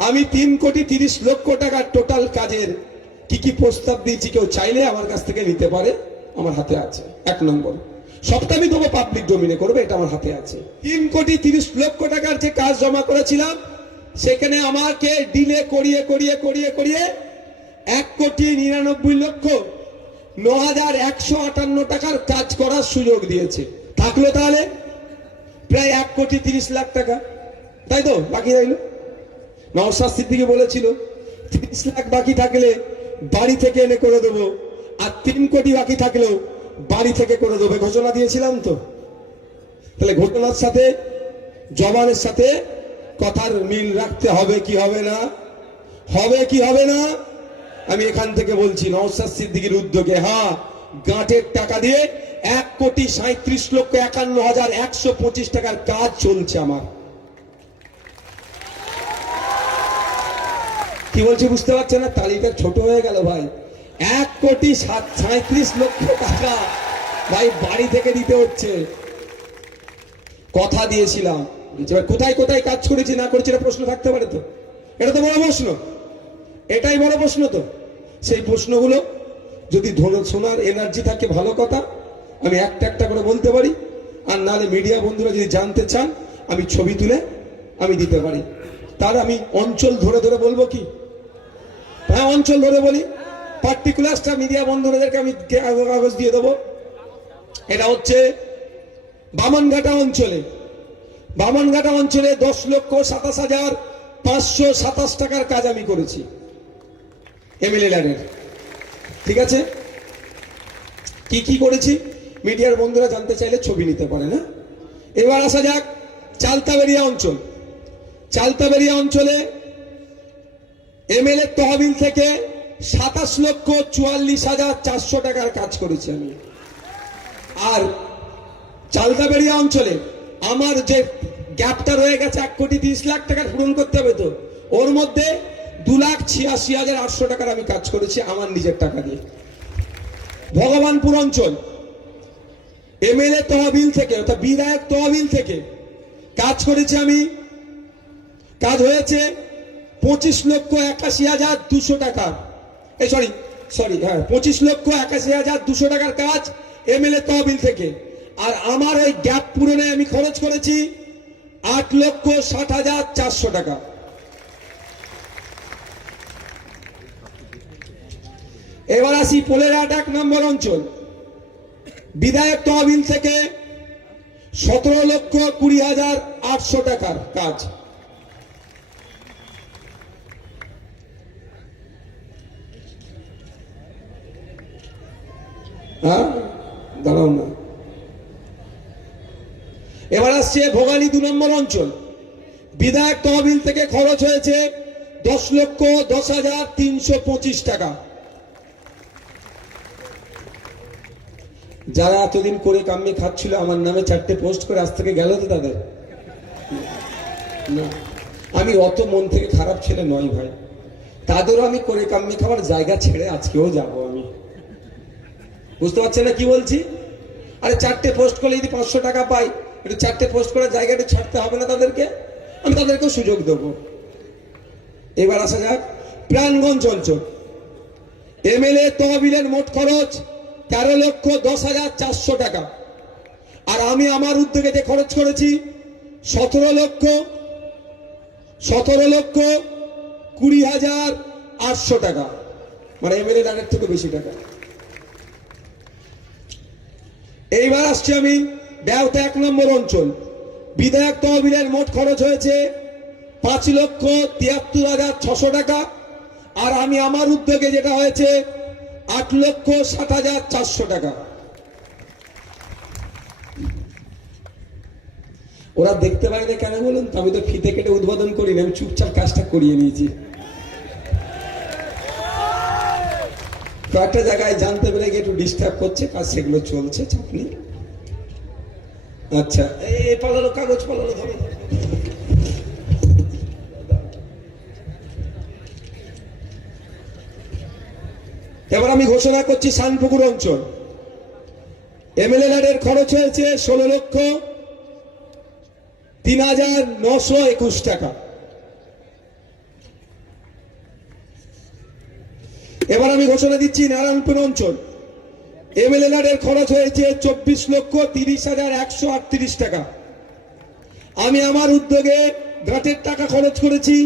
আমি 3,30,00,000 টাকার টোটাল কাজের কি কি প্রস্তাব দিয়েছি, কেউ চাইলে আমার কাছ থেকে নিতে পারে, আমার হাতে আছে। 1 নম্বর, সবটা আমি দেবো পাবলিক ডোমিনে করবে, এটা আমার হাতে আছে। 3,30,00,000 টাকার যে কাজ জমা করেছিলাম, সেখানে আমাকে ডিলে করিয়ে করিয়ে করিয়ে করিয়ে 1,99,09,158 টাকার কাজ করার সুযোগ দিয়েছে। থাকলো তাহলে প্রায় 1,30,00,000 টাকা, তাই তো? বাকি রইল। নওশাদ সিদ্দিকী বলেছিল 30 লাখ বাকি থাকলে বাড়ি থেকে এনে করে দেবো, আর 3 কোটি বাকি থাকলেও বাড়ি থেকে করে দেবো, ঘোষণা দিয়েছিলাম তো। তাহলে ঘটনার সাথে জবানের সাথে কথার মিল রাখতে হবে কি হবে না? হবে কি হবে না? আমি এখান থেকে বলছি, নওশাদ সিদ্দিকীর উদ্যোগে হ্যাঁ, গাঁটের টাকা দিয়ে 1,37,51,125 টাকার কাজ চলছে আমার। কি বলছি বুঝতে পারছেন না? তালিকা ছোট হয়ে গেল ভাই। 1,37,00,000 টাকা ভাই বাড়ি থেকে দিতে হচ্ছে। কথা দিয়েছিলাম, কোথায় কোথায় কাজ করেছি না করেছি এটা প্রশ্ন থাকতে পারে তো? এটা তো বড় প্রশ্ন, এটাই বড় প্রশ্ন। তো সেই প্রশ্নগুলো যদি শোনার এনার্জি থাকে ভালো কথা, আমি একটা একটা করে বলতে পারি। আর নাহলে মিডিয়া বন্ধুরা যদি জানতে চান, আমি ছবি তুলে আমি দিতে পারি। তার আমি অঞ্চল ধরে ধরে বলবো কি? হ্যাঁ, অঞ্চল ধরে বলি, পার্টিকুলারটা মিডিয়া বন্ধুদেরকে আমি কাগজ দিয়ে দেবো। এটা হচ্ছে বামনঘাটা অঞ্চলে। বামনঘাটা অঞ্চলে 10,27,527 টাকার কাজ আমি করেছি এমএলএ ল্যান্ডের। ঠিক আছে, কি কি করেছি মিডিয়ার বন্ধুরা জানতে চাইলে ছবি নিতে পারে না। এবার আসা যাক চালতাবেরিয়া অঞ্চল। চালতাবেরিয়া অঞ্চলে এমএলএ তহবিল থেকে 27,44,400 টাকার কাজ করেছি আমি। আর চালতাবেরিয়া অঞ্চলে আমার যে গ্যাপটা রয়ে গেছে 1,30,00,000 টাকার পূরণ করতে হবে, তো ওর মধ্যে 2,86,800 টাকার আমি কাজ করেছি আমার নিজের টাকা দিয়ে। ভগবানপুর অঞ্চল এমএলএ তহবিল থেকে অর্থাৎ বিধায়ক তহবিল থেকে কাজ করেছি আমি। কাজ হয়েছে 25,81,200 টাকা। সরি, হ্যাঁ, 25,81,200 টাকার কাজ এমএলএ তহবিল থেকে। আর আমার ওই গ্যাপ পূরণে আমি খরচ করেছি 8,60,400 টাকা। এবার আসি পোলেরহাট 1 নম্বর অঞ্চল। বিধায়ক তহবিল থেকে 17,20,800 টাকার কাজ। হ্যাঁ, দাঁড়াও না। এবার আসছে ভোগালী 2 নম্বর অঞ্চল। বিধায়ক তহবিল থেকে খরচ হয়েছে 10,10,325 টাকা। যারা এতদিন করে কাম্যে খাচ্ছিল আমার নামে 4টে পোস্ট করে আজ থেকে গেল তো তাদের না, আমি অত মন থেকে খারাপ ছেলে নয় ভাই। তাদেরও আমি করে কাম্যে খাবার জায়গা ছেড়ে আজকেও যাব আমি। বুঝতে পারছেন না কি বলছি? আরে 4টে পোস্ট করলে যদি 500 টাকা পাই, একটু 4টে পোস্ট করার জায়গাটা ছাড়তে হবে না তাদেরকে? আমি তাদেরকেও সুযোগ দেবো। এবার আসা যাক প্রাণগঞ্জ অঞ্চল। এমএলএ তহবিলের মোট খরচ 13,10,400 টাকা। আর আমি আমার উদ্যোগে যে খরচ করেছি 17,20,800 টাকা, মানে এমএলএ ল্যান্ডের থেকে বেশি টাকা। এইবার আসছি আমি বেহালা 1 নম্বর অঞ্চল। বিধায়ক তহবিলের মোট খরচ হয়েছে 5,73,600 টাকা। আর আমি আমার উদ্যোগে যেটা হয়েছে 8,60,400 টাকা। ওরা দেখতে পায় না কেন বলুন তো? আমি তো ফিতে কেটে উদ্বোধন করিনি, আমি চুপচাপ কাজটা করিয়ে নিয়েছি। কয়েকটা জায়গায় জানতে পেরে গিয়ে একটু ডিস্টার্ব করছে কাজ, সেগুলো চলছে, চাপ নেই। আচ্ছা, এই পালালো কাগজ, পালালো, ধরে। এবার আমি ঘোষণা করছি শানপুকুর অঞ্চল। এমএলএ ল্যান্ডের খরচ হয়েছে 16,03,921 টাকা। এবার আমি ঘোষণা দিচ্ছি, নারায়ণপুর অঞ্চল এমএলএ এর খরচ হয়েছে 24,30,138 টাকা। আমি আমার উদ্যোগে ঘাটের টাকা খরচ করেছি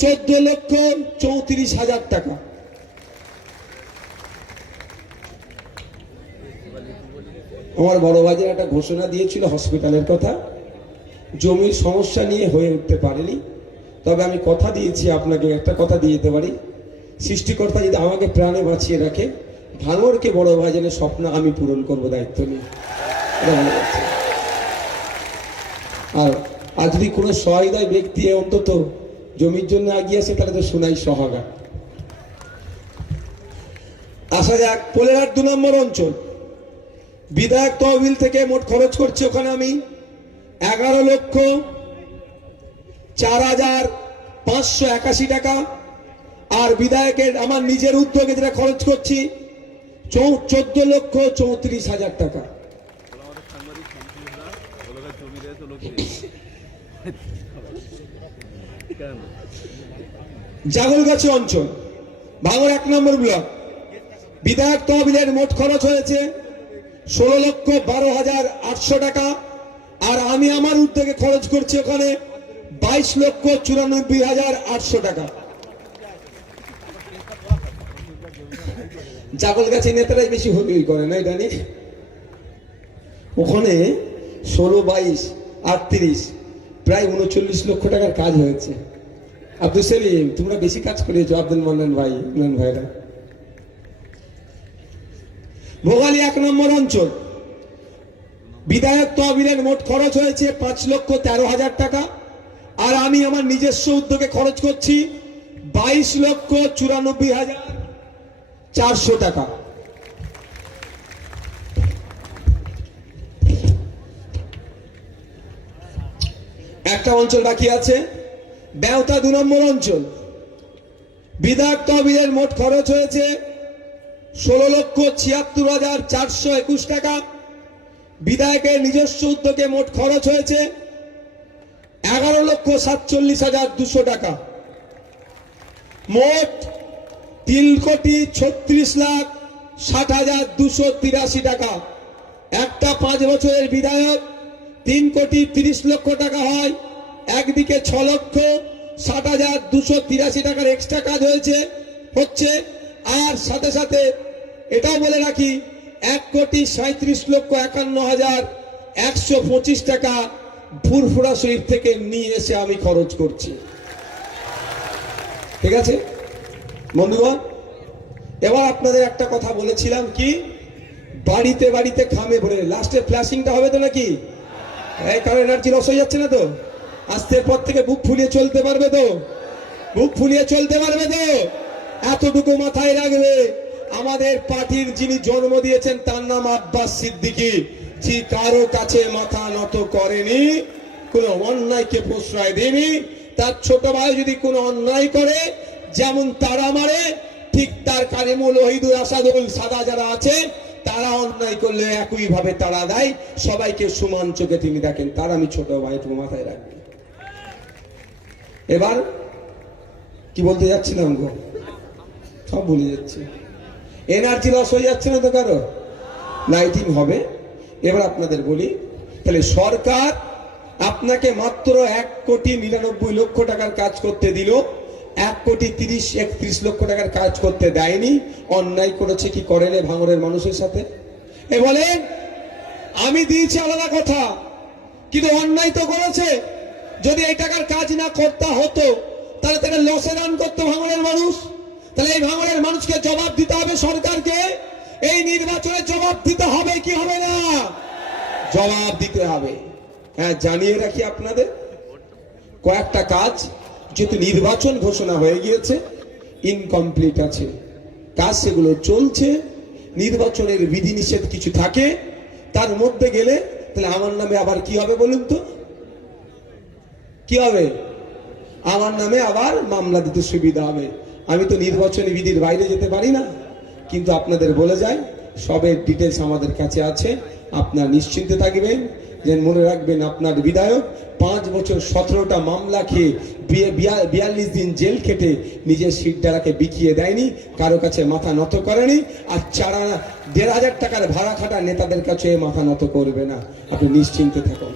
14,34,000 টাকা। আমার বড় ভাইয়ের একটা ঘোষণা দিয়েছিল হসপিটালের কথা, জমির সমস্যা নিয়ে হয়ে উঠতে পারেনি, তবে আমি কথা দিয়েছি, আপনাকে একটা কথা দিয়ে যেতে পারি, সৃষ্টিকর্তা যদি আমাকে প্রাণে বাঁচিয়ে রাখে, ভাঙড়কে বড় ভাইজানের স্বপ্ন আমি পূরণ করবো দায়িত্ব নিয়ে। আর যদি কোনো সহায়দায় ব্যক্তি অন্তত জমির জন্য এগিয়ে আসে, তাহলে তো শোনাই সহাগা। আসা যাক পোলেরহাট 2 নম্বর অঞ্চল, বিধায়ক তহবিল থেকে মোট খরচ করছি ওখানে আমি 11,04,581 টাকা। আর বিধায়কের আমার নিজের উদ্যোগে যেটা খরচ করছি 14,34,000 টাকা। জাগলগাছি অঞ্চল, ভাঙড় 1 নম্বর ব্লক, বিধায়ক তহবিলের মোট খরচ হয়েছে 16,12,800 টাকা। আর আমি আমার উদ্যোগে খরচ করছি ওখানে 22,94,800 টাকা। জাগলগাছি নেতারাই বেশি হই করে না, এটা নিয়ে ওখানে 16, 22, 38 প্রায় 39 লক্ষ টাকার কাজ হয়েছে। আব্দুল সেলিম, তোমরা বেশি কাজ করেছো, আব্দুল মান্নান ভাই, ইমরান ভাইরা। ভোগালী 1 নম্বর অঞ্চল, বিধায়ক তহবিলের মোট খরচ হয়েছে 5,13,000 টাকা। আর আমি আমার নিজস্ব উদ্যোগে খরচ করছি 22,94,400 টাকা। একটা অঞ্চল বাকি আছে, বেওতা 2 নম্বর অঞ্চল, বিধায়ক তহবিলের মোট খরচ হয়েছে 16,76,421 টাকা। বিধায়কের নিজস্ব উদ্যোগে মোট খরচ হয়েছে 11,47,200 টাকা। মোট 3,36,60,283 টাকা। একটা 5 বছরের বিধায়ক 3,30,00,000 টাকা হয়, একদিকে 6,60,283 টাকার এক্সট্রা কাজ হচ্ছে। আর সাথে সাথে এটাও বলে রাখি, 1,37,51,125 টাকা ফুরফুরা শরীফ থেকে নিয়ে এসে আমি খরচ করছি। ঠিক আছে বন্ধুগণ, এবার আপনাদের একটা কথা বলেছিলাম, কি বাড়িতে বাড়িতে খামে ভরে লাস্টে ফ্ল্যাশিংটা হবে তো নাকি? এই কারণ এনার্জি লস হয়ে যাচ্ছে না তো? আজকের পর থেকে বুক ফুলিয়ে চলতে পারবে তো? বুক ফুলিয়ে চলতে পারবে তো? এতটুকু মাথায় রাখবে, আমাদের পার্টির যিনি জন্ম দিয়েছেন তার নাম আব্বাস সিদ্দিকী, যে কারো কাছে মাথা নত করেনি, কোন অন্যায়কে প্রশ্রয় দেয়নি। তার ছোট ভাই যদি কোনো অন্যায় করে যেমন তারা মারে, ঠিক তার কারিমুল, ওহিদুল, আসাদুল, সাদা যারা আছে তারা অন্যায় করলে একই ভাবে তারা দেয়। সবাইকে সমান চোখে তিনি দেখেন, তার আমি ছোট ভাই, একটু মাথায় রাখবেন। এবার কি বলতে যাচ্ছিলাম গো, সব ভুলে যাচ্ছি। এনার্জি লস হয়ে যাচ্ছে না তো কারো? লাইটিং হবে। এবার আপনাদের বলি, তাহলে সরকার আপনাকে মাত্র 1,99,00,000 টাকার কাজ করতে দিল, 1,30,31,00,000 টাকার কাজ করতে দেয়নি। অন্যায় করেছে কি করেনি ভাঙড়ের মানুষের সাথে? এ বলেন, আমি দিয়েছি আলাদা কথা, কিন্তু অন্যায় তো করেছে। যদি এই টাকার কাজ না করতে হতো তাহলে তাকে লসে রান করতো ভাঙড়ের মানুষ। তাহলে এই ভাঙড়ের মানুষকে জবাব দিতে হবে সরকারকে। এই নির্বাচনে জবাব দিতে হবে কি হবে না? জবাব দিতে হবে। হ্যাঁ, জানিয়ে রাখি আপনাদের, কয়েকটা কাজ যেহেতু নির্বাচন ঘোষণা হয়ে গিয়েছে, ইনকমপ্লিট আছে কাজ, সেগুলো চলছে। নির্বাচনের বিধিনিষেধ কিছু থাকে, তার মধ্যে গেলে তাহলে আমার নামে আবার কি হবে বলুন তো? কি হবে? আমার নামে আবার মামলা দিতে সুবিধা হবে। আমি তো নির্বাচনী বিধির বাইরে যেতে পারি না, কিন্তু আপনাদের বলে যাই, সবের ডিটেলস আমাদের কাছে আছে, আপনারা নিশ্চিন্তে থাকবেন। যে মনে রাখবেন আপনার বিধায়ক 5 বছর 17টা মামলা খেয়ে 42 দিন জেল খেটে নিজের সিট দ্বারাকে বিকিয়ে দেয়নি, কারো কাছে মাথা নত করেনি, আর 1,500 টাকার ভাড়া খাটা নেতাদের কাছে মাথা নত করবে না। আপনি নিশ্চিন্তে থাকুন।